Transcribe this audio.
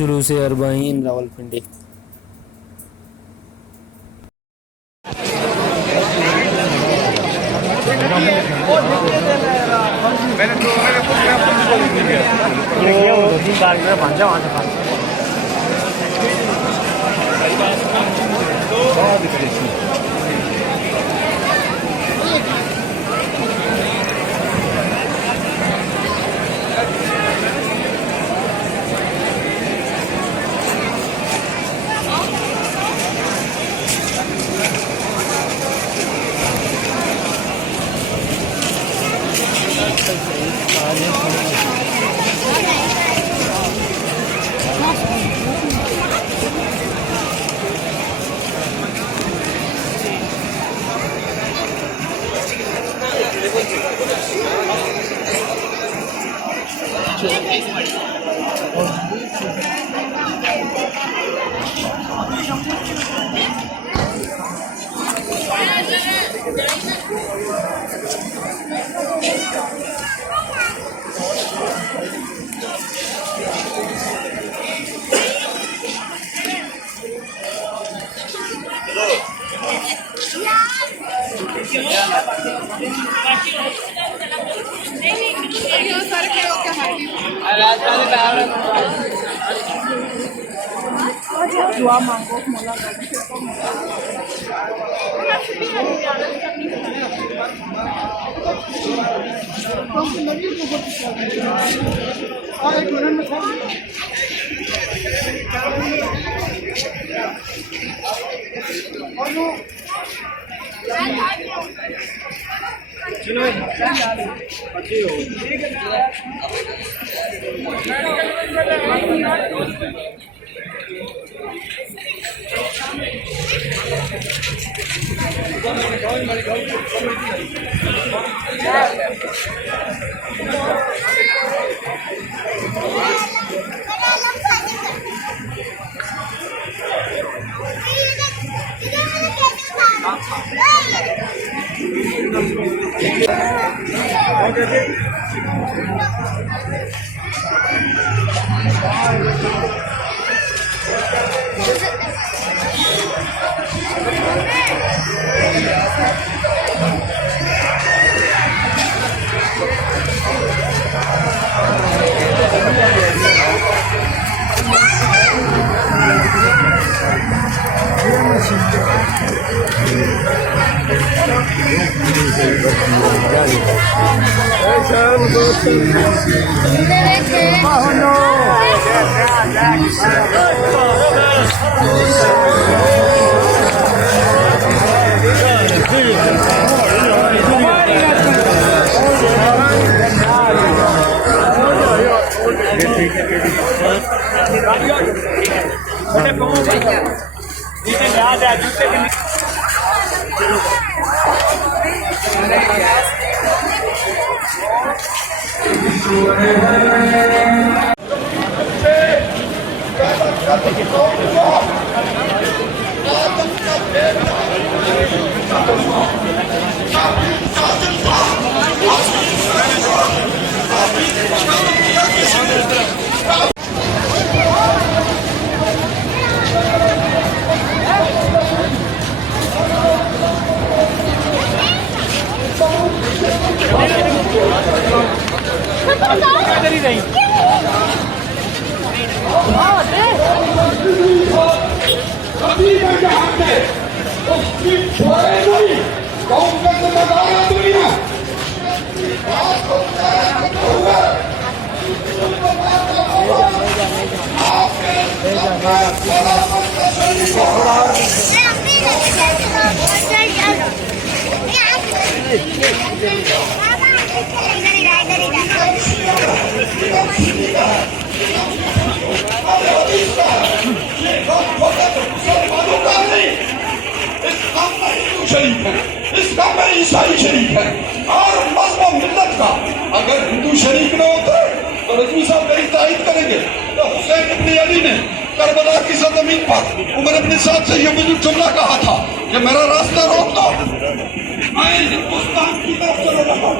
जुलूस अरबाईन रावलपिंडी। शरीफ है, इस काम में ईसाई शरीफ है और मजहब मिल्लत का अगर हिंदू शरीफ न होते तो रजवी साहब मेरी तारीफ करेंगे। तो हुसैन इब्न अली ने करबला की सरजमीन पर उमर इब्न साद से ये बुजुर्ग जुमला कहा था कि मेरा रास्ता रोक दो, मैं हिंदुस्तान की तरफ चले जाऊंगा।